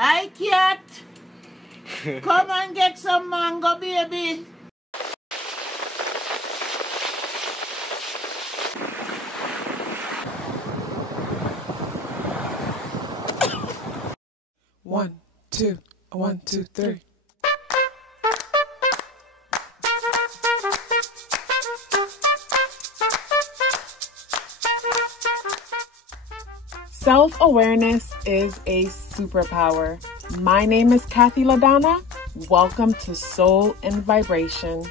Hi, cat. Come and get some mango, baby. One, two, 1, 2, 3. Self-awareness is a superpower. My name is KathyLaDonna. Welcome to Soul and Vibration.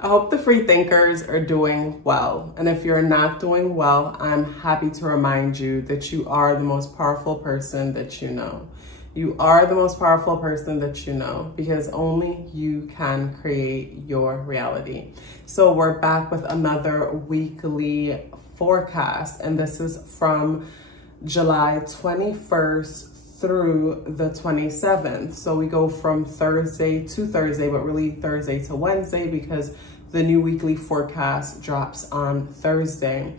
I hope the free thinkers are doing well. And if you're not doing well, I'm happy to remind you that you are the most powerful person that you know. You are the most powerful person that you know, because only you can create your reality. So we're back with another weekly forecast, and this is from July 21st through the 27th. So we go from Thursday to Thursday, but really Thursday to Wednesday, because the new weekly forecast drops on Thursday.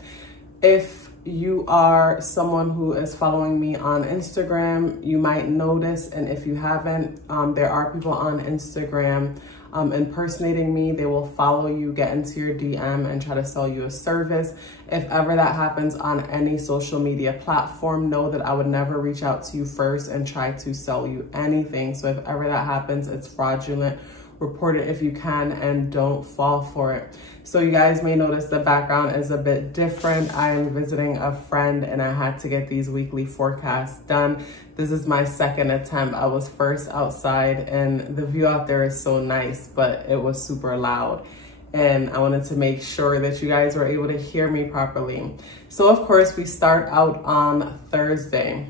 If you are someone who is following me on Instagram, you might notice, and if you haven't, there are people on Instagram impersonating me. They will follow you, get into your DM, and try to sell you a service. If ever that happens on any social media platform, know that I would never reach out to you first and try to sell you anything. So if ever that happens, it's fraudulent. Report it if you can, and don't fall for it. So you guys may notice the background is a bit different. I am visiting a friend and I had to get these weekly forecasts done. This is my second attempt. I was first outside and the view out there is so nice, but it was super loud. And I wanted to make sure that you guys were able to hear me properly. So of course we start out on Thursday.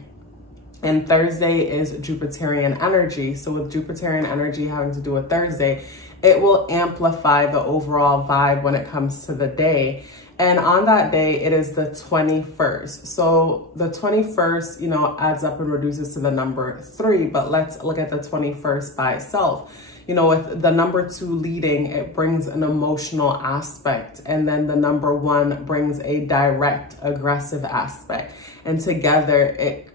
And Thursday is Jupiterian energy. So with Jupiterian energy having to do with Thursday, it will amplify the overall vibe when it comes to the day. And on that day, it is the 21st. So the 21st, adds up and reduces to the number 3, but let's look at the 21st by itself. With the number 2 leading, it brings an emotional aspect. And then the number 1 brings a direct, aggressive aspect. And together, it,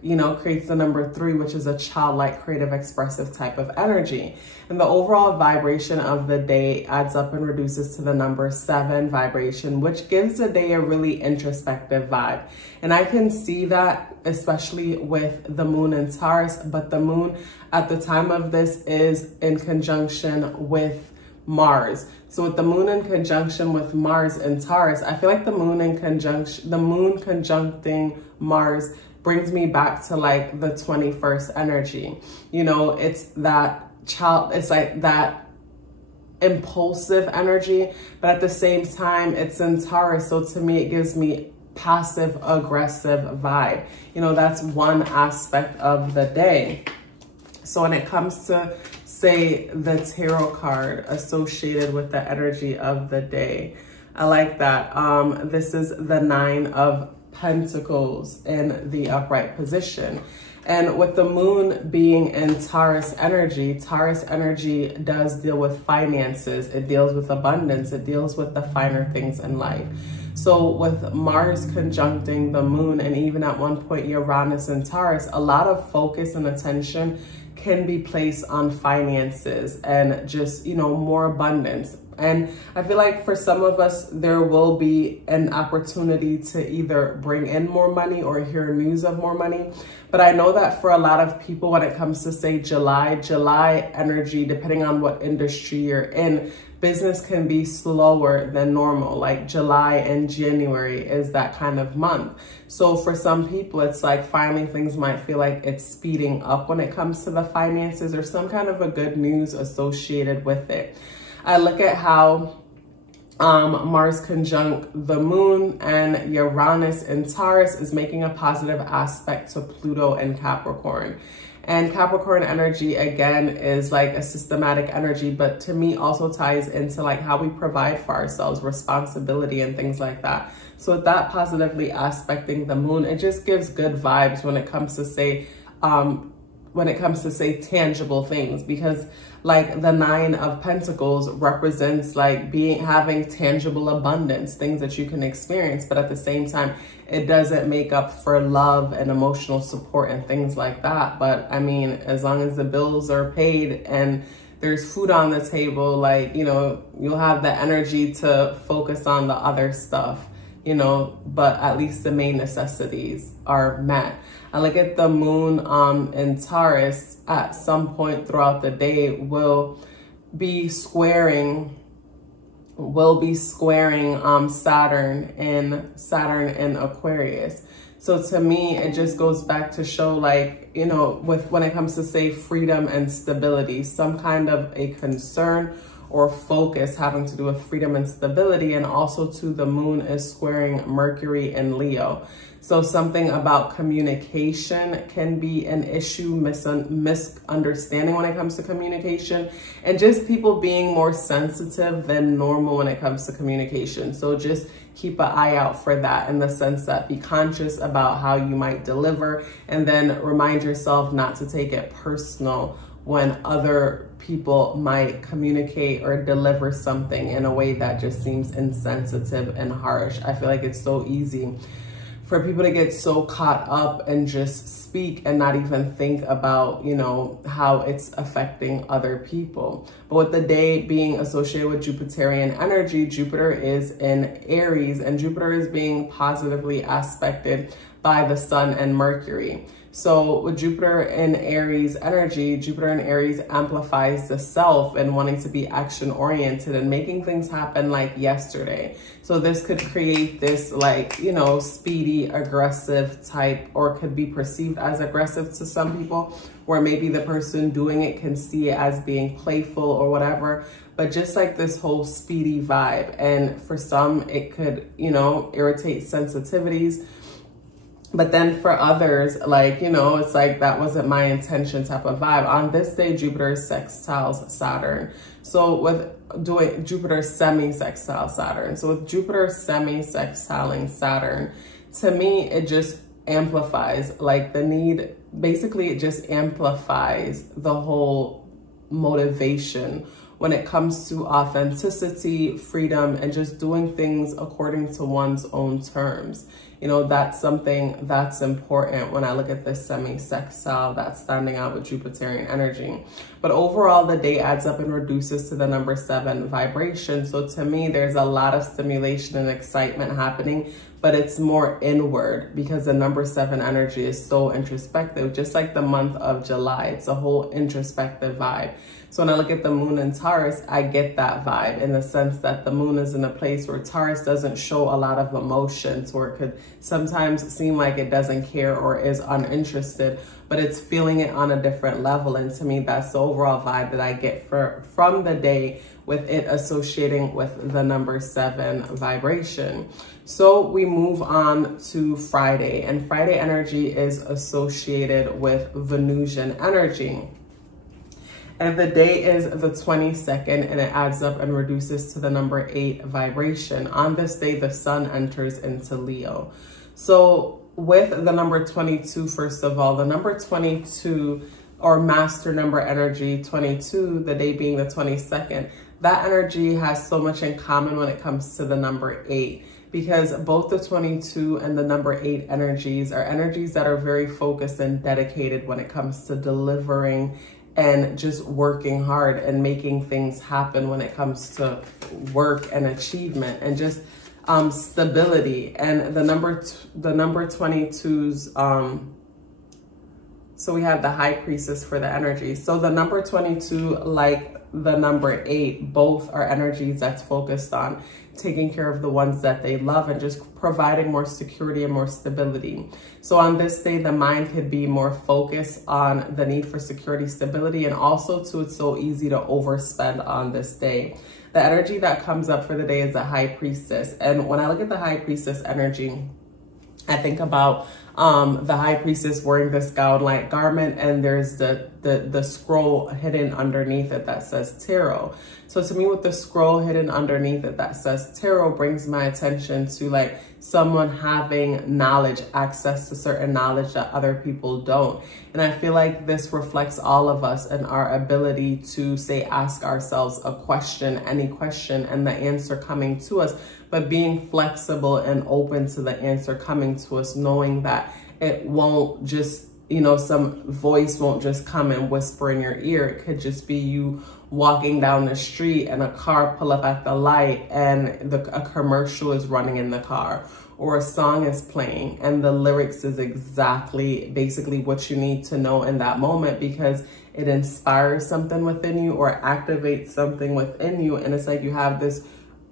creates the number 3, which is a childlike, creative, expressive type of energy. And the overall vibration of the day adds up and reduces to the number 7 vibration, which gives the day a really introspective vibe. And I can see that, especially with the moon in Taurus, but the moon at the time of this is in conjunction with Mars. So with the moon in conjunction with Mars in Taurus, I feel like the moon conjuncting Mars brings me back to like the 21st energy. It's that it's like that impulsive energy, but at the same time it's in Taurus. So to me, it gives me passive aggressive vibe. That's one aspect of the day. So when it comes to, say, the tarot card associated with the energy of the day, I like that. This is the 9 of Pentacles in the upright position. And with the moon being in Taurus energy does deal with finances. It deals with abundance. It deals with the finer things in life. So with Mars conjuncting the moon, and even at one point Uranus in Taurus, a lot of focus and attention can be placed on finances and just, more abundance. And I feel like for some of us, there will be an opportunity to either bring in more money or hear news of more money. But I know that for a lot of people, when it comes to, say, July energy, depending on what industry you're in, business can be slower than normal. Like July and January is that kind of month. So for some people, it's like finally things might feel like it's speeding up when it comes to the finances or some kind of a good news associated with it. I look at how Mars conjunct the moon and Uranus in Taurus is making a positive aspect to Pluto and Capricorn. And Capricorn energy, again, is like a systematic energy, but to me also ties into like how we provide for ourselves, responsibility and things like that. So with that positively aspecting the moon, it just gives good vibes when it comes to, say, when it comes to say tangible things, because like the 9 of Pentacles represents like having tangible abundance, things that you can experience, but at the same time, it doesn't make up for love and emotional support and things like that. But I mean, as long as the bills are paid and there's food on the table, like, you know, you'll have the energy to focus on the other stuff, you know, but at least the main necessities are met. I look at the moon in Taurus at some point throughout the day will be squaring Saturn in Aquarius. So to me, it just goes back to show, like, you know, when it comes to say freedom and stability, some kind of a concern or focus having to do with freedom and stability. And also too, the moon is squaring Mercury in Leo. So something about communication can be an issue, misunderstanding when it comes to communication, and just people being more sensitive than normal when it comes to communication. So just keep an eye out for that, in the sense that be conscious about how you might deliver, and then remind yourself not to take it personal when other people might communicate or deliver something in a way that just seems insensitive and harsh. I feel like it's so easy for people to get so caught up and just speak and not even think about, you know, how it's affecting other people. But with the day being associated with Jupiterian energy, Jupiter is in Aries, and Jupiter is being positively aspected by the Sun and Mercury. So with Jupiter in Aries energy, Jupiter in Aries amplifies the self and wanting to be action oriented and making things happen like yesterday. So this could create this, like, you know, speedy, aggressive type, or could be perceived as aggressive to some people, where maybe the person doing it can see it as being playful or whatever. But just like this whole speedy vibe. And for some, it could, you know, irritate sensitivities. But then for others, like, you know, it's like, that wasn't my intention type of vibe. On this day, Jupiter sextiles Saturn. So with doing Jupiter semi-sextile Saturn. So with Jupiter semi-sextiling Saturn, to me, it just amplifies like the need. Basically, it just amplifies the whole motivation when it comes to authenticity, freedom, and just doing things according to one's own terms. You know, that's something that's important when I look at this semi-sextile that's standing out with Jupiterian energy. But overall, the day adds up and reduces to the number 7 vibration. So to me, there's a lot of stimulation and excitement happening, but it's more inward because the number 7 energy is so introspective. Just like the month of July, it's a whole introspective vibe. So when I look at the moon in Taurus, I get that vibe in the sense that the moon is in a place where Taurus doesn't show a lot of emotions, or it could sometimes seem like it doesn't care or is uninterested, but it's feeling it on a different level. And to me, that's the overall vibe that I get from the day, with it associating with the number 7 vibration. So we move on to Friday, and Friday energy is associated with Venusian energy. And the day is the 22nd, and it adds up and reduces to the number 8 vibration. On this day, the sun enters into Leo. So with the number 22, first of all, the number 22, or master number energy 22, the day being the 22nd, that energy has so much in common when it comes to the number 8. Because both the 22 and the number 8 energies are energies that are very focused and dedicated when it comes to delivering and just working hard and making things happen when it comes to work and achievement and just stability. And the number 22's, so we have the high priestess for the energy. So the number 22, like the number 8, both are energies that's focused on taking care of the ones that they love and just providing more security and more stability. So on this day, the mind could be more focused on the need for security, stability, and also too, it's so easy to overspend on this day. The energy that comes up for the day is the high priestess. And when I look at the high priestess energy, I think about the high priestess wearing this gown-like garment, and there's the scroll hidden underneath it that says tarot. So to me, with the scroll hidden underneath it that says tarot brings my attention to like someone having knowledge, access to certain knowledge that other people don't. And I feel like this reflects all of us and our ability to, say, ask ourselves a question, any question, and the answer coming to us, but being flexible and open to the answer coming to us, knowing that it won't just, you know, some voice won't just come and whisper in your ear. It could just be you walking down the street and a car pull up at the light and a commercial is running in the car, or a song is playing and the lyrics is exactly basically what you need to know in that moment, because it inspires something within you or activates something within you. And it's like you have this,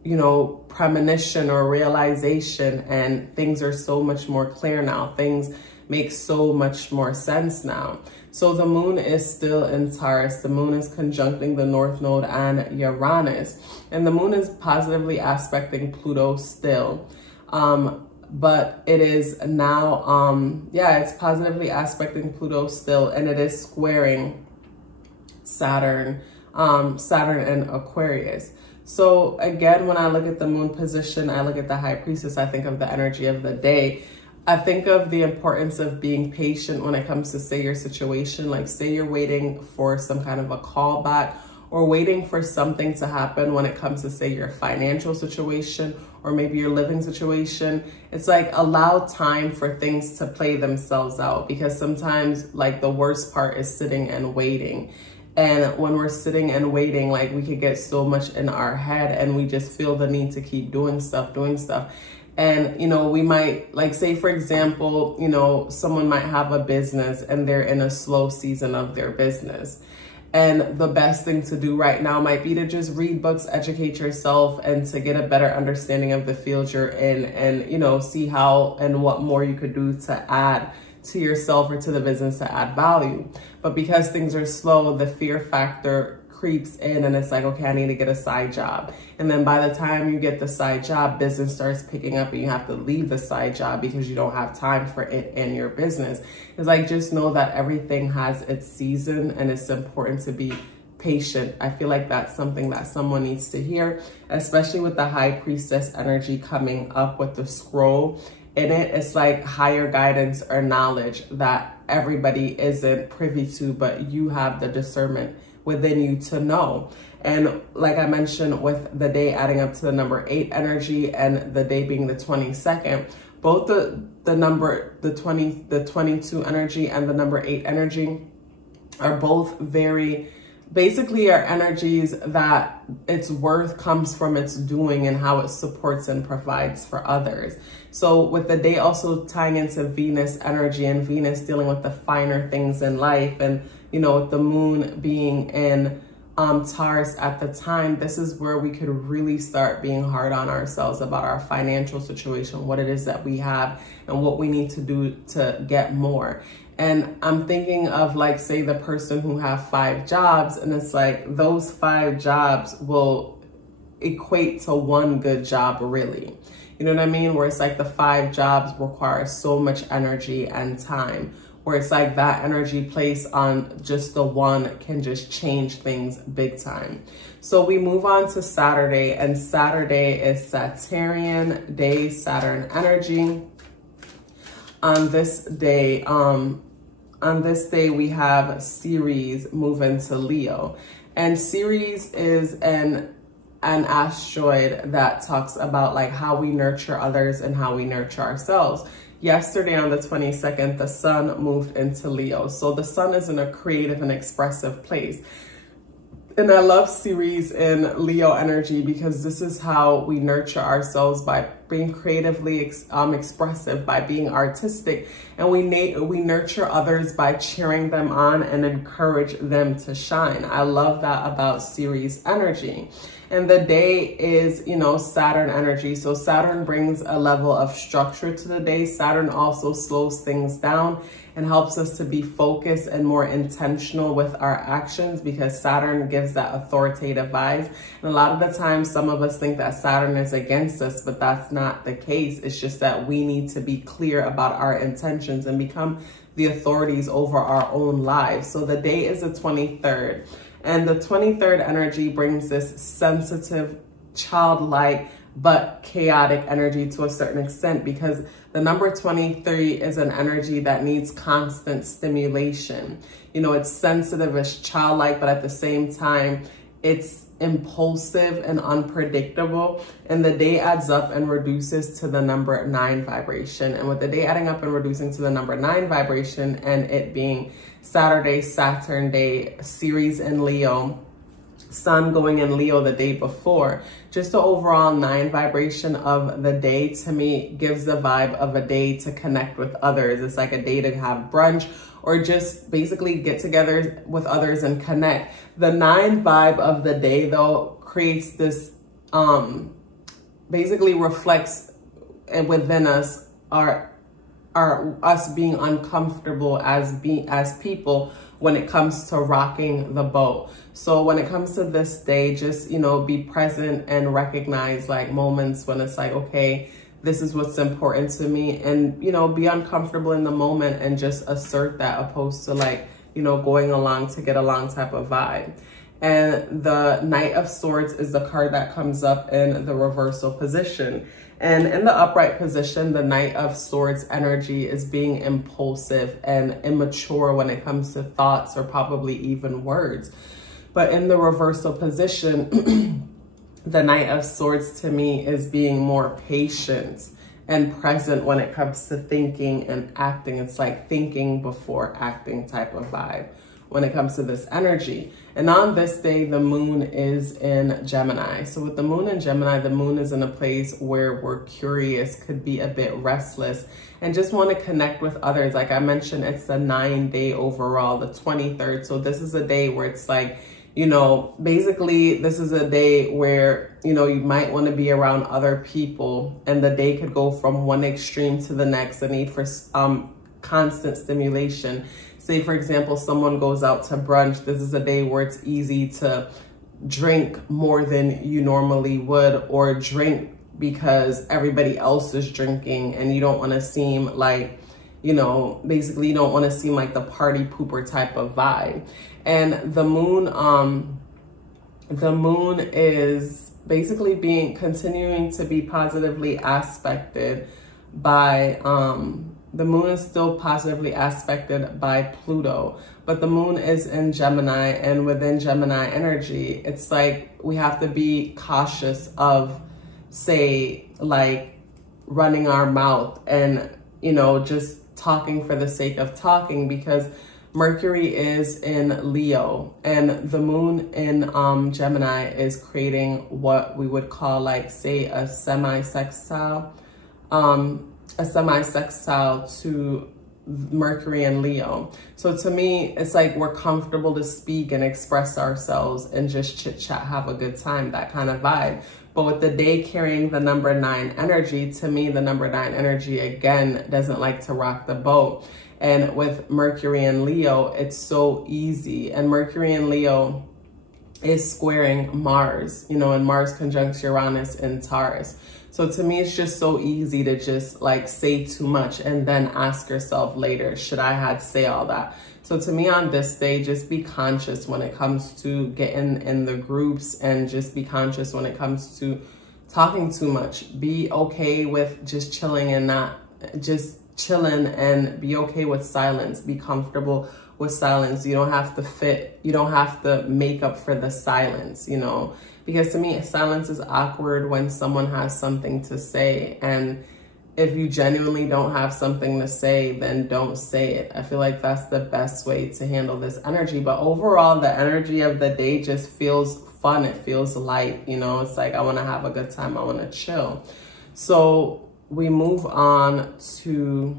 you know, premonition or realization, and things are so much more clear now. Things make so much more sense now. So the moon is still in Taurus. The moon is conjuncting the North Node and Uranus. And the moon is positively aspecting Pluto still. But it is now, it's positively aspecting Pluto still, and it is squaring Saturn and Aquarius. So again, when I look at the moon position, I look at the High Priestess, I think of the energy of the day. I think of the importance of being patient when it comes to, say, your situation. Like, say you're waiting for some kind of a callback or waiting for something to happen when it comes to, say, your financial situation or maybe your living situation. It's like, allow time for things to play themselves out, because sometimes, like, the worst part is sitting and waiting. And when we're sitting and waiting, like, we could get so much in our head and we just feel the need to keep doing stuff. And, you know, we might, like, say, for example, you know, someone might have a business and they're in a slow season of their business. And the best thing to do right now might be to just read books, educate yourself, and to get a better understanding of the field you're in, and, you know, see how and what more you could do to add to yourself or to the business to add value. But because things are slow, the fear factor creeps in, and it's like, okay, I need to get a side job. And then by the time you get the side job, business starts picking up and you have to leave the side job because you don't have time for it in your business. It's like, just know that everything has its season, and it's important to be patient. I feel like that's something that someone needs to hear, especially with the High Priestess energy coming up with the scroll in it. It's like higher guidance or knowledge that everybody isn't privy to, but you have the discernment within you to know. And like I mentioned, with the day adding up to the number 8 energy and the day being the 22nd, both the 22 energy and the number 8 energy are both very, basically, are energies that its worth comes from its doing and how it supports and provides for others. So with the day also tying into Venus energy, and Venus dealing with the finer things in life, and, you know, with the moon being in Taurus at the time, this is where we could really start being hard on ourselves about our financial situation, what it is that we have and what we need to do to get more. And I'm thinking of, like, say, the person who have 5 jobs, and it's like those 5 jobs will equate to one good job, really. You know what I mean? Where it's like the 5 jobs require so much energy and time, where it's like that energy placed on just the one can just change things big time. So we move on to Saturday, and Saturday is Saturnian day, Saturn energy. On this day we have Ceres move into Leo, and Ceres is an asteroid that talks about, like, how we nurture others and how we nurture ourselves. Yesterday on the 22nd, the sun moved into Leo. So the sun is in a creative and expressive place. And I love Ceres in Leo energy, because this is how we nurture ourselves, by being creatively expressive, by being artistic, and we nurture others by cheering them on and encourage them to shine. I love that about Ceres energy. And the day is, you know, Saturn energy. So Saturn brings a level of structure to the day. Saturn also slows things down and helps us to be focused and more intentional with our actions, because Saturn gives that authoritative vibe. And a lot of the time, some of us think that Saturn is against us, but that's not the case. It's just that we need to be clear about our intentions and become the authorities over our own lives. So the day is the 23rd. And the 23rd energy brings this sensitive, childlike, but chaotic energy to a certain extent, because the number 23 is an energy that needs constant stimulation. You know, it's sensitive, it's childlike, but at the same time, it's impulsive and unpredictable. And the day adds up and reduces to the number 9 vibration. And with the day adding up and reducing to the number 9 vibration, and it being Saturday, Saturn day, series in Leo, Sun going in Leo the day before, just the overall 9 vibration of the day to me gives the vibe of a day to connect with others. It's like a day to have brunch or just basically get together with others and connect. The 9 vibe of the day though creates this, basically reflects within us us being uncomfortable as people when it comes to rocking the boat. So when it comes to this day, just, you know, be present and recognize like moments when it's like, okay, this is what's important to me, and, you know, be uncomfortable in the moment and just assert that, opposed to like, you know, going along to get along type of vibe. And the Knight of Swords is the card that comes up in the reversal position. And in the upright position, the Knight of Swords energy is being impulsive and immature when it comes to thoughts or probably even words. But in the reversal position, the Knight of Swords to me is being more patient and present when it comes to thinking and acting. It's like thinking before acting type of vibe when it comes to this energy. And on this day, the moon is in Gemini. So with the moon in Gemini, the moon is in a place where we're curious, could be a bit restless, and just want to connect with others. Like I mentioned, it's the 9-day overall, the 23rd. So this is a day where it's like, you know, basically this is a day where, you know, you might want to be around other people, and the day could go from one extreme to the next, the need for constant stimulation. Say, for example, someone goes out to brunch. This is a day where it's easy to drink more than you normally would, or drink because everybody else is drinking and you don't want to seem like, you know, basically you don't want to seem like the party pooper type of vibe. And the moon is basically continuing to be positively aspected by, the moon is still positively aspected by Pluto, but the moon is in Gemini, and within Gemini energy, it's like we have to be cautious of, say, like running our mouth and, you know, just talking for the sake of talking, because Mercury is in Leo and the moon in Gemini is creating what we would call, like, say, a semi-sextile to Mercury and Leo. So to me, it's like we're comfortable to speak and express ourselves and just chit chat, have a good time, that kind of vibe. But with the day carrying the number 9 energy, to me, the number 9 energy, again, doesn't like to rock the boat. And with Mercury and Leo, it's so easy. And Mercury and Leo is squaring Mars, you know, and Mars conjuncts Uranus in Taurus. So to me, it's just so easy to just like say too much and then ask yourself later, should I have to say all that? So to me on this day, just be conscious when it comes to getting in the groups, and just be conscious when it comes to talking too much. Be okay with just chilling and not just chilling, and be okay with silence. Be comfortable with silence. You don't have to make up for the silence, you know, because to me, silence is awkward when someone has something to say. And if you genuinely don't have something to say, then don't say it. I feel like that's the best way to handle this energy. But overall, the energy of the day just feels fun. It feels light, you know, it's like I want to have a good time. I want to chill. So we move on to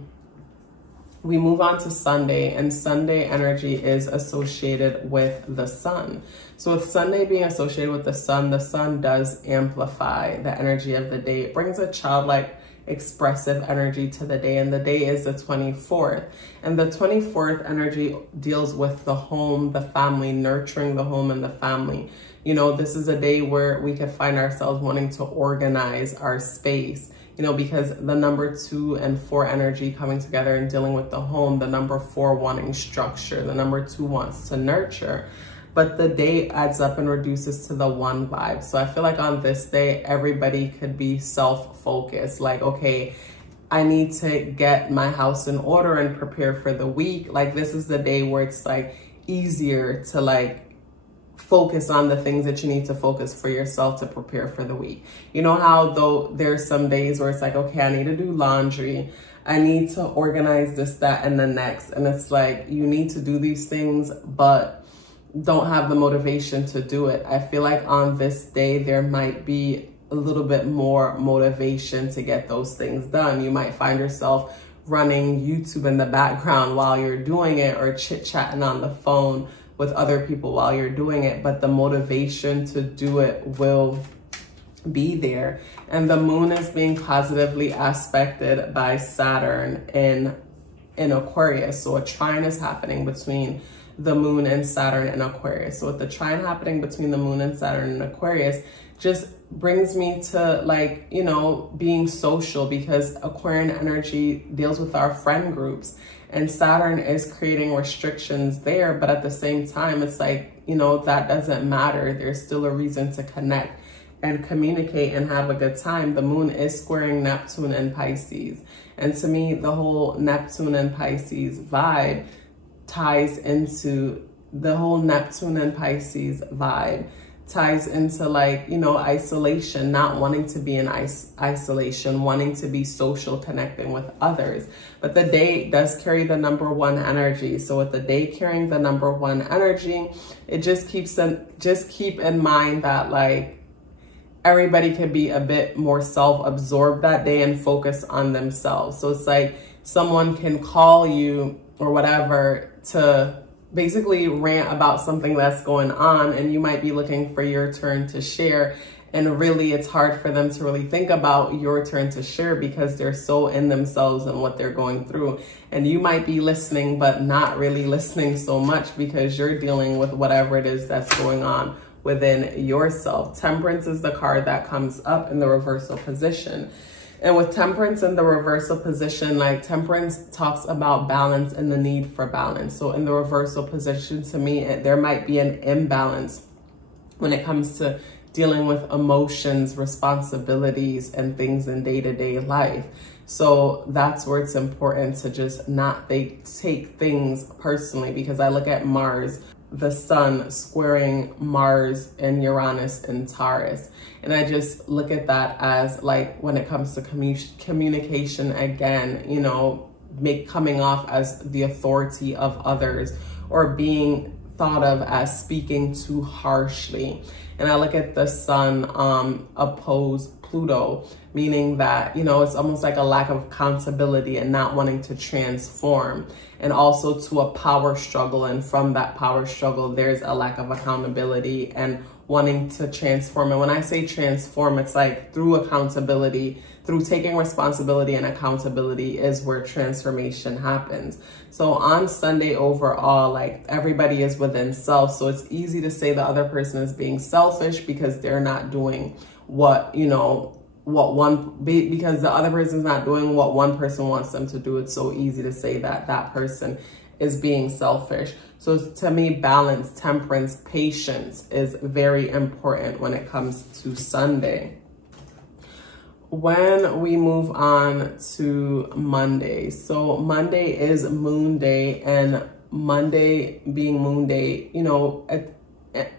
Sunday, and Sunday energy is associated with the sun. So with Sunday being associated with the sun does amplify the energy of the day. It brings a childlike, expressive energy to the day, and the day is the 24th. And the 24th energy deals with the home, the family, nurturing the home and the family. You know, this is a day where we could find ourselves wanting to organize our space, you know, because the number 2 and 4 energy coming together and dealing with the home, the number 4 wanting structure, the number 2 wants to nurture. but the day adds up and reduces to the one vibe. So I feel like on this day, everybody could be self-focused. Like, okay, I need to get my house in order and prepare for the week. Like, this is the day where it's like easier to like focus on the things that you need to focus for yourself to prepare for the week. You know how though there's some days where it's like, okay, I need to do laundry, I need to organize this, that, and the next. And it's like, you need to do these things, but don't have the motivation to do it. I feel like on this day, there might be a little bit more motivation to get those things done. You might find yourself running YouTube in the background while you're doing it, or chit-chatting on the phone with other people while you're doing it, but the motivation to do it will be there. And the moon is being positively aspected by Saturn in Aquarius. So a trine is happening between the moon and Saturn in Aquarius. So with the trine happening between the moon and Saturn in Aquarius, just brings me to like, you know, being social, because Aquarian energy deals with our friend groups, and Saturn is creating restrictions there. But at the same time, it's like, you know, that doesn't matter. There's still a reason to connect and communicate and have a good time. The moon is squaring Neptune and Pisces. And to me, the whole Neptune and Pisces vibe ties into like, you know, isolation, not wanting to be in isolation, wanting to be social, connecting with others. But the day does carry the number 1 energy. So with the day carrying the number 1 energy, it just keep in mind that like everybody can be a bit more self-absorbed that day and focus on themselves. So it's like someone can call you or whatever to basically rant about something that's going on, and you might be looking for your turn to share, and really it's hard for them to really think about your turn to share because they're so in themselves and what they're going through. And you might be listening but not really listening so much because you're dealing with whatever it is that's going on within yourself. Temperance is the card that comes up in the reversal position. And with Temperance in the reversal position, like Temperance talks about balance and the need for balance. So in the reversal position, to me, there might be an imbalance when it comes to dealing with emotions, responsibilities, and things in day-to-day life. So that's where it's important to just not take things personally, because I look at Mars, the sun squaring Mars and Uranus and Taurus. And I just look at that as like, when it comes to communication, again, you know, coming off as the authority of others, or being thought of as speaking too harshly. And I look at the sun opposed Pluto, meaning that, you know, it's almost like a lack of accountability and not wanting to transform, and also to a power struggle. And from that power struggle, there's a lack of accountability and wanting to transform. And when I say transform, it's like through accountability, through taking responsibility and accountability is where transformation happens. So on Sunday overall, like everybody is within self. So it's easy to say the other person is being selfish because they're not doing what, you know, because the other person's not doing what one person wants them to do. It's so easy to say that that person is being selfish. So to me, balance, temperance, patience is very important when it comes to Sunday. When we move on to Monday, so Monday is Moon Day, and Monday being Moon Day, you know,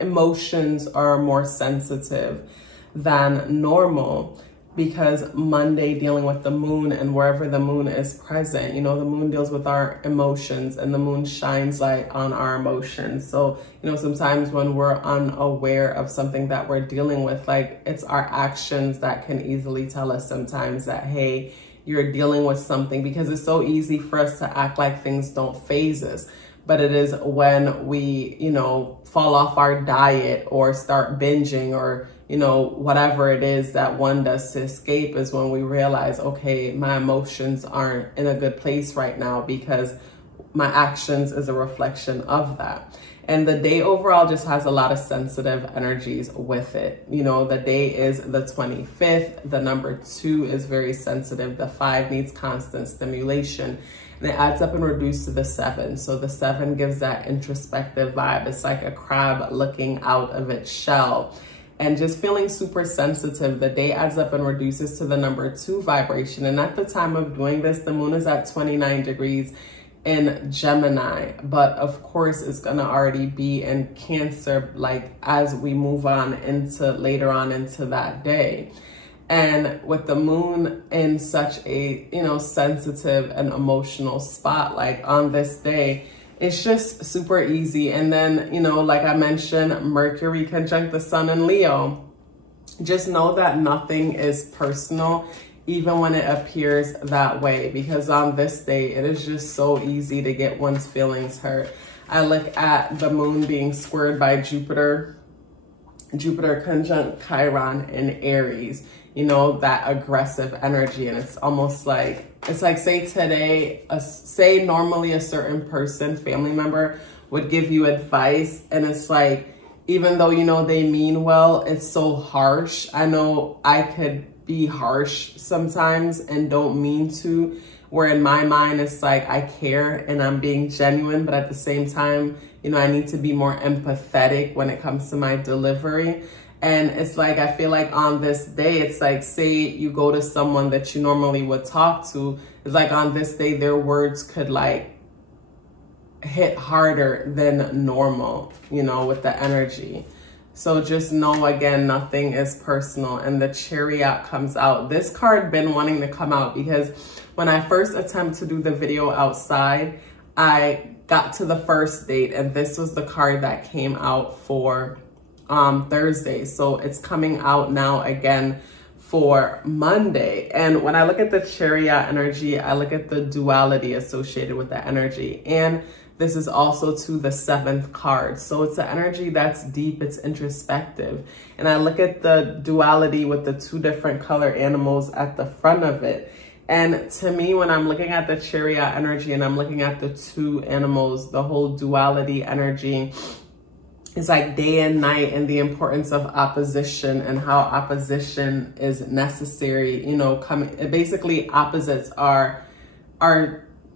emotions are more sensitive than normal, because Monday dealing with the moon, and wherever the moon is present, you know, the moon deals with our emotions, and the moon shines light on our emotions. So, you know, sometimes when we're unaware of something that we're dealing with, like it's our actions that can easily tell us sometimes that, hey, you're dealing with something, because it's so easy for us to act like things don't faze us. But it is when we, you know, fall off our diet or start binging, or, you know, whatever it is that one does to escape, is when we realize, okay, my emotions aren't in a good place right now, because my actions is a reflection of that. And the day overall just has a lot of sensitive energies with it. You know, the day is the 25th. The number 2 is very sensitive. The 5 needs constant stimulation. And it adds up and reduces to the 7. So the 7 gives that introspective vibe. It's like a crab looking out of its shell and just feeling super sensitive. The day adds up and reduces to the number 2 vibration. And at the time of doing this, the moon is at 29 degrees in Gemini, but of course it's gonna already be in Cancer, like as we move on into later on into that day. And with the moon in such a, you know, sensitive and emotional spot, like on this day, it's just super easy. And then, you know, like I mentioned, Mercury conjunct the sun in Leo. Just know that nothing is personal, even when it appears that way, because on this day, it is just so easy to get one's feelings hurt. I look at the moon being squared by Jupiter, Jupiter conjunct Chiron in Aries, you know, that aggressive energy. And it's almost like, it's like, say today, say normally a certain person, family member would give you advice. And it's like, even though, you know, they mean well, it's so harsh. I know I could be harsh sometimes and don't mean to, where in my mind it's like I care and I'm being genuine, but at the same time, you know, I need to be more empathetic when it comes to my delivery. And it's like, I feel like on this day, it's like, say you go to someone that you normally would talk to, it's like on this day, their words could like hit harder than normal, you know, with the energy. So just know, again, nothing is personal. And the Chariot comes out. This card been wanting to come out because when I first attempt to do the video outside, I got to the first date and this was the card that came out for Thursday. So it's coming out now again for Monday. And when I look at the Chariot energy, I look at the duality associated with the energy. And this is also to the 7th card. So it's an energy that's deep, it's introspective. And I look at the duality with the 2 different color animals at the front of it. And to me, when I'm looking at the Chariot energy and I'm looking at the 2 animals, the whole duality energy is like day and night, and the importance of opposition and how opposition is necessary. You know, basically opposites are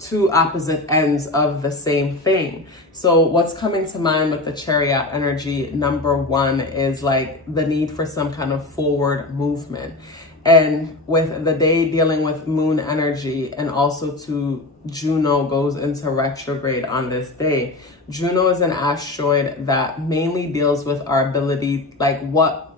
2 opposite ends of the same thing. So what's coming to mind with the Chariot energy, number 1 is like the need for some kind of forward movement. And with the day dealing with moon energy, and also to Juno goes into retrograde on this day. Juno is an asteroid that mainly deals with our ability, like what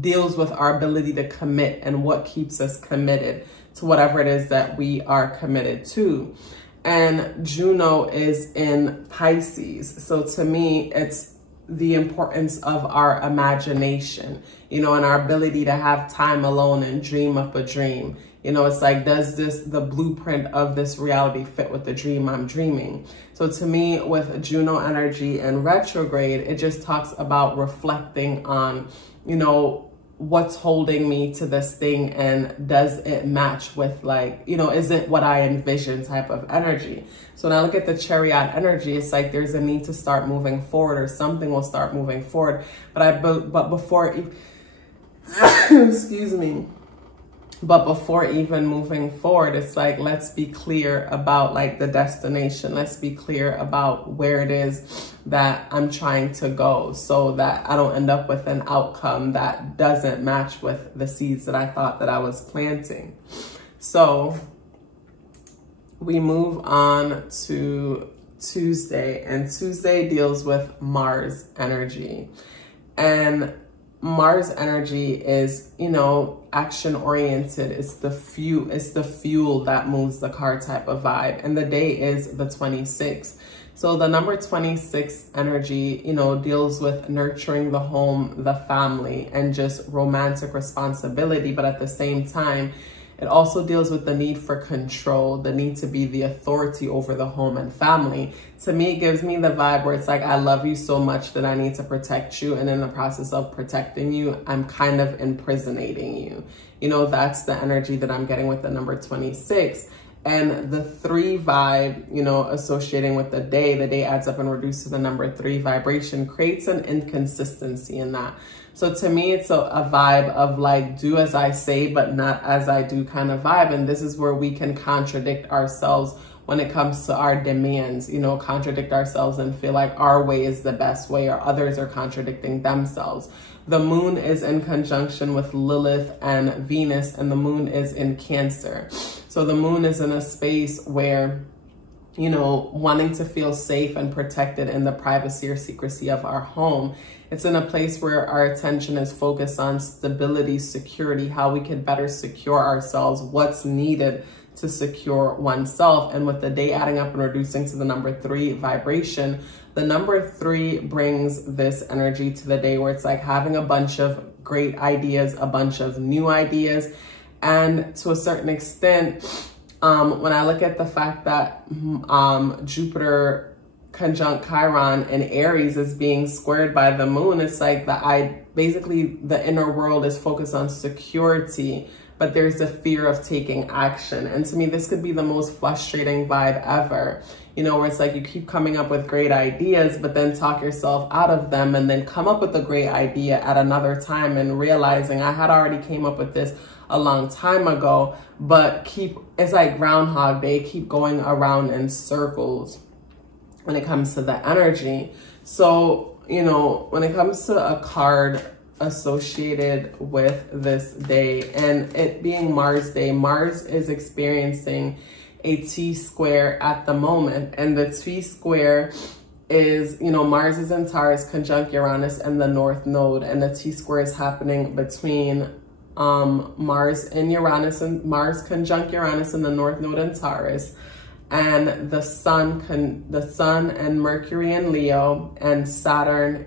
deals with our ability to commit and what keeps us committed to whatever it is that we are committed to. And Juno is in Pisces. So to me, it's the importance of our imagination, you know, and our ability to have time alone and dream up a dream. You know, it's like, does the blueprint of this reality fit with the dream I'm dreaming? So to me, with Juno energy and retrograde, it just talks about reflecting on, you know, what's holding me to this thing, and does it match with, like, you know, is it what I envision type of energy? So when I look at the Chariot energy, it's like there's a need to start moving forward, or something will start moving forward. But before, excuse me. But before even moving forward, it's like, let's be clear about like the destination. Let's be clear about where it is that I'm trying to go, so that I don't end up with an outcome that doesn't match with the seeds that I thought that I was planting. So we move on to Tuesday, and Tuesday deals with Mars energy. And Mars energy is, you know, action oriented. It's the fuel that moves the car type of vibe. And the day is the 26th. So the number 26 energy, you know, deals with nurturing the home, the family, and just romantic responsibility. But at the same time, it also deals with the need for control, the need to be the authority over the home and family. To me, it gives me the vibe where it's like, I love you so much that I need to protect you. And in the process of protecting you, I'm kind of imprisonating you. You know, that's the energy that I'm getting with the number 26. And the 3 vibe, you know, associating with the day adds up and reduced to the number 3 vibration, creates an inconsistency in that. So to me, it's a vibe of like, do as I say, but not as I do kind of vibe. And this is where we can contradict ourselves when it comes to our demands, you know, contradict ourselves and feel like our way is the best way, or others are contradicting themselves. The moon is in conjunction with Lilith and Venus, and the moon is in Cancer. So the moon is in a space where, you know, wanting to feel safe and protected in the privacy or secrecy of our home. It's in a place where our attention is focused on stability, security, how we can better secure ourselves, what's needed to secure oneself. And with the day adding up and reducing to the number 3 vibration, the number 3 brings this energy to the day where it's like having a bunch of great ideas, a bunch of new ideas. And to a certain extent, when I look at the fact that Jupiter conjunct Chiron in Aries is being squared by the moon, it's like basically the inner world is focused on security, but there's a fear of taking action. And to me, this could be the most frustrating vibe ever, you know, where it's like you keep coming up with great ideas, but then talk yourself out of them, and then come up with a great idea at another time and realizing I had already came up with this a long time ago, but it's like Groundhog Day, keep going around in circles when it comes to the energy. So, you know, when it comes to a card associated with this day, and it being Mars Day, Mars is experiencing a T-square at the moment. And the T-square is, you know, Mars is in Taurus conjunct Uranus and the North Node, and the T-square is happening between Mars and Uranus, and Mars conjunct Uranus in the North Node in Taurus, and the Sun and Mercury in Leo, and Saturn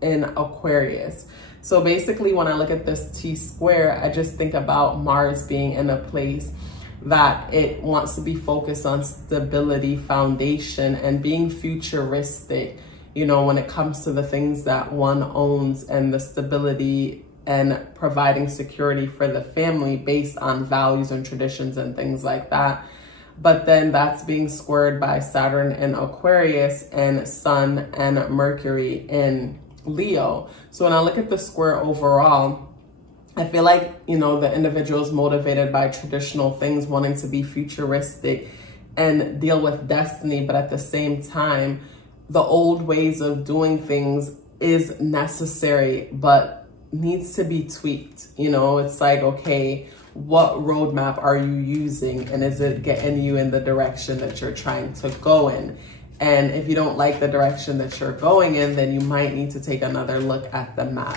in Aquarius. So basically, when I look at this T-square, I just think about Mars being in a place that it wants to be focused on stability, foundation, and being futuristic, you know, when it comes to the things that one owns, and the stability and providing security for the family based on values and traditions and things like that. But then that's being squared by Saturn in Aquarius and Sun and Mercury in Leo. So when I look at the square overall, I feel like, you know, the individual is motivated by traditional things, wanting to be futuristic and deal with destiny. But at the same time, the old ways of doing things is necessary, but needs to be tweaked. You know, it's like, okay, what roadmap are you using? And is it getting you in the direction that you're trying to go in? And if you don't like the direction that you're going in, then you might need to take another look at the map.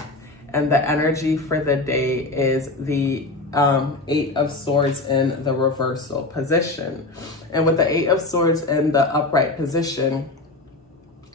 And the energy for the day is the 8 of Swords in the reversal position. And with the 8 of Swords in the upright position,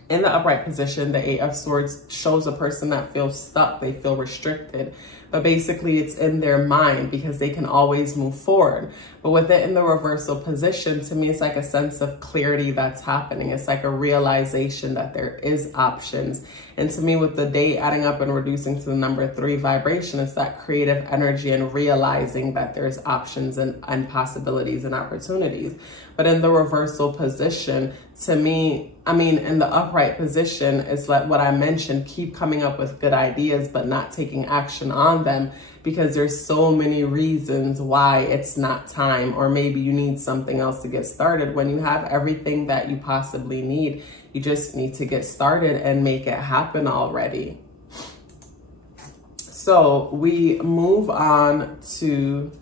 the 8 of Swords shows a person that feels stuck, they feel restricted. But basically it's in their mind because they can always move forward. But with it in the reversal position, to me, it's like a sense of clarity that's happening. It's like a realization that there is options. And to me, with the day adding up and reducing to the number 3 vibration, it's that creative energy and realizing that there's options and possibilities and opportunities. But in the reversal position, to me, I mean, in the upright position, it's like what I mentioned, keep coming up with good ideas, but not taking action on them because there's so many reasons why it's not time, or maybe you need something else to get started when you have everything that you possibly need. You just need to get started and make it happen already. So we move on to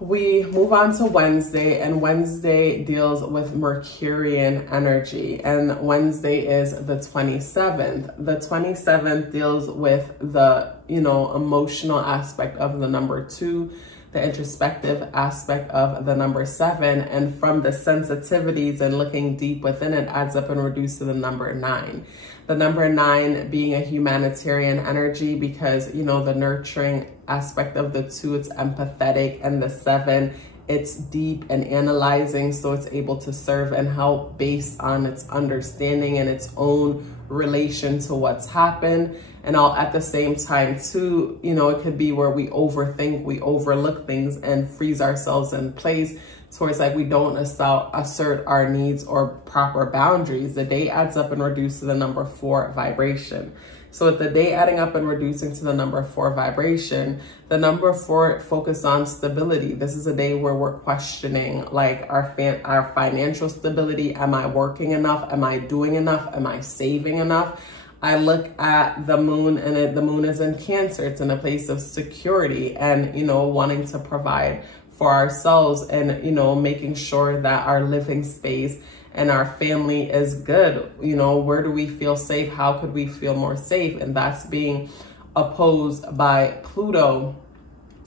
Wednesday, and Wednesday deals with Mercurian energy, and Wednesday is the 27th. The 27th deals with the, you know, emotional aspect of the number 2, the introspective aspect of the number 7, and from the sensitivities and looking deep within it adds up and reduces to the number 9. The number 9 being a humanitarian energy because, you know, the nurturing aspect of the 2, it's empathetic, and the 7 it's deep and analyzing, so it's able to serve and help based on its understanding and its own relation to what's happened. And all at the same time too, you know, it could be where we overthink, we overlook things and freeze ourselves in place towards like we don't assert our needs or proper boundaries. The day adds up and reduces to the number 4 vibration. So with the day adding up and reducing to the number 4 vibration, the number 4 focus on stability. This is a day where we're questioning like our financial stability. Am I working enough? Am I doing enough? Am I saving enough? I look at the moon, and the moon is in Cancer. It's in a place of security and, you know, wanting to provide for ourselves and, you know, making sure that our living space and our family is good. You know, where do we feel safe? How could we feel more safe? And that's being opposed by Pluto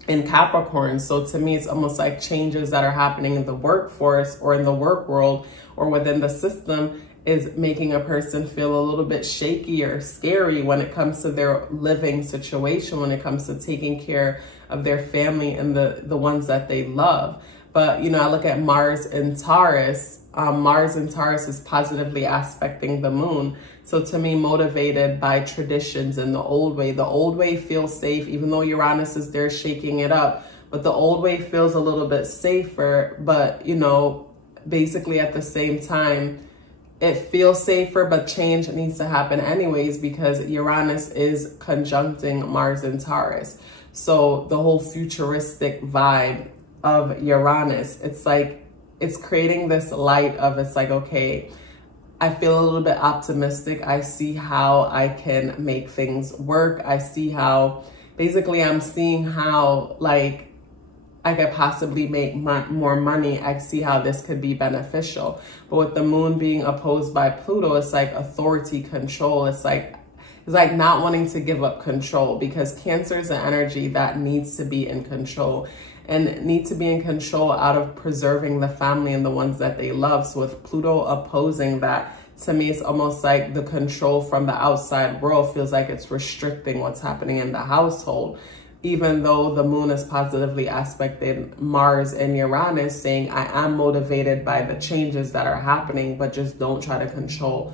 in Capricorn. So to me, it's almost like changes that are happening in the workforce or in the work world or within the system is making a person feel a little bit shaky or scary when it comes to their living situation, when it comes to taking care of their family and the ones that they love. But, you know, I look at Mars in Taurus. Mars in Taurus is positively aspecting the moon. So to me, motivated by traditions and the old way. The old way feels safe, even though Uranus is there shaking it up. But the old way feels a little bit safer. But, you know, basically at the same time, it feels safer, but change needs to happen anyways because Uranus is conjuncting Mars in Taurus. So the whole futuristic vibe of Uranus, it's like, it's creating this light of, it's like, okay, I feel a little bit optimistic. I see how I can make things work. I see how, basically I'm seeing how like I could possibly make more money. I see how this could be beneficial. But with the moon being opposed by Pluto, it's like authority, control. It's like not wanting to give up control because Cancer is an energy that needs to be in control and need to be in control out of preserving the family and the ones that they love. So with Pluto opposing that, to me, it's almost like the control from the outside world feels like it's restricting what's happening in the household. Even though the moon is positively aspected Mars and Uranus, saying I am motivated by the changes that are happening, but just don't try to control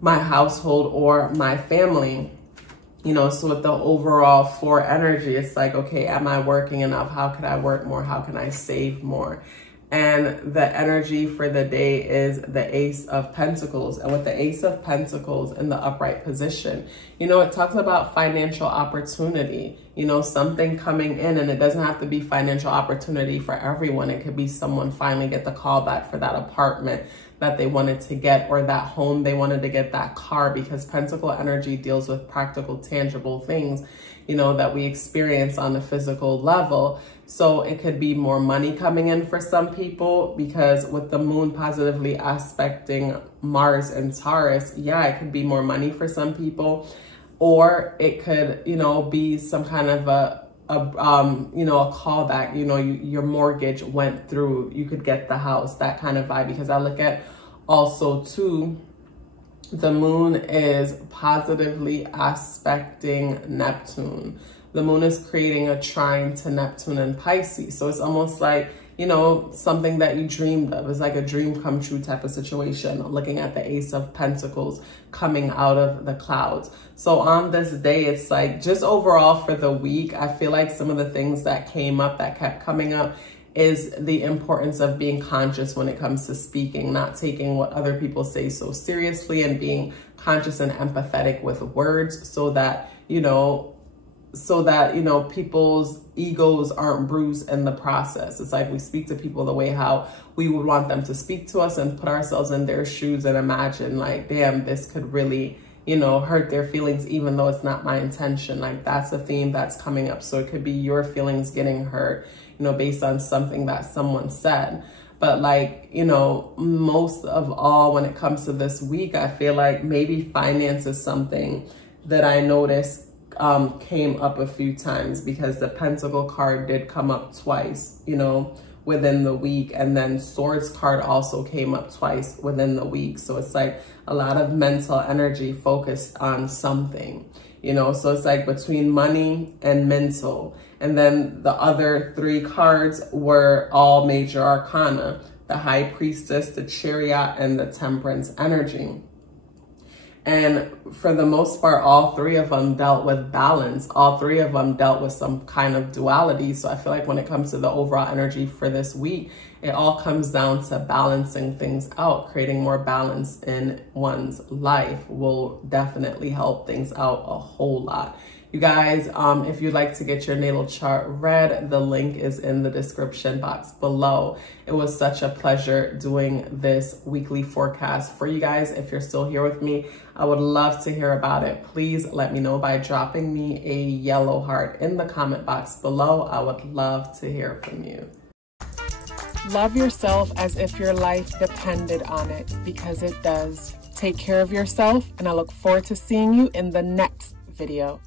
my household or my family. You know, so with the overall 4 energy, it's like, okay, am I working enough? How can I work more? How can I save more? And the energy for the day is the Ace of Pentacles. And with the Ace of Pentacles in the upright position, you know, it talks about financial opportunity, you know, something coming in, and it doesn't have to be financial opportunity for everyone. It could be someone finally get the call back for that apartment that they wanted to get, or that home they wanted to get, that car, because Pentacle energy deals with practical, tangible things, you know, that we experience on a physical level. So it could be more money coming in for some people, because with the moon positively aspecting Mars and Taurus, yeah, it could be more money for some people. Or it could, you know, be some kind of you know, a callback, you know, your mortgage went through, you could get the house, that kind of vibe. Because I look at also too, the moon is positively aspecting Neptune. The moon is creating a trine to Neptune and Pisces. So it's almost like, you know, something that you dreamed of. It's like a dream come true type of situation, looking at the Ace of Pentacles coming out of the clouds. So on this day, it's like, just overall for the week, I feel like some of the things that came up, that kept coming up, is the importance of being conscious when it comes to speaking, not taking what other people say so seriously, and being conscious and empathetic with words, so that, you know, people's egos aren't bruised in the process. It's like we speak to people the way how we would want them to speak to us, and put ourselves in their shoes and imagine like, damn, this could really, you know, hurt their feelings, even though it's not my intention. Like, that's a theme that's coming up. So it could be your feelings getting hurt, you know, based on something that someone said. But like, you know, most of all, when it comes to this week, I feel like maybe finance is something that I noticed came up a few times, because the Pentacle card did come up twice, you know, within the week. And then Swords card also came up twice within the week. So it's like a lot of mental energy focused on something, you know, so it's like between money and mental. And then the other 3 cards were all major arcana: the High Priestess, the Chariot, and the Temperance energy. And for the most part, all 3 of them dealt with balance. All 3 of them dealt with some kind of duality. So I feel like when it comes to the overall energy for this week, it all comes down to balancing things out. Creating more balance in one's life will definitely help things out a whole lot. You guys, if you'd like to get your natal chart read, the link is in the description box below. It was such a pleasure doing this weekly forecast for you guys. If you're still here with me, I would love to hear about it. Please let me know by dropping me a yellow heart in the comment box below. I would love to hear from you. Love yourself as if your life depended on it, because it does. Take care of yourself, and I look forward to seeing you in the next video.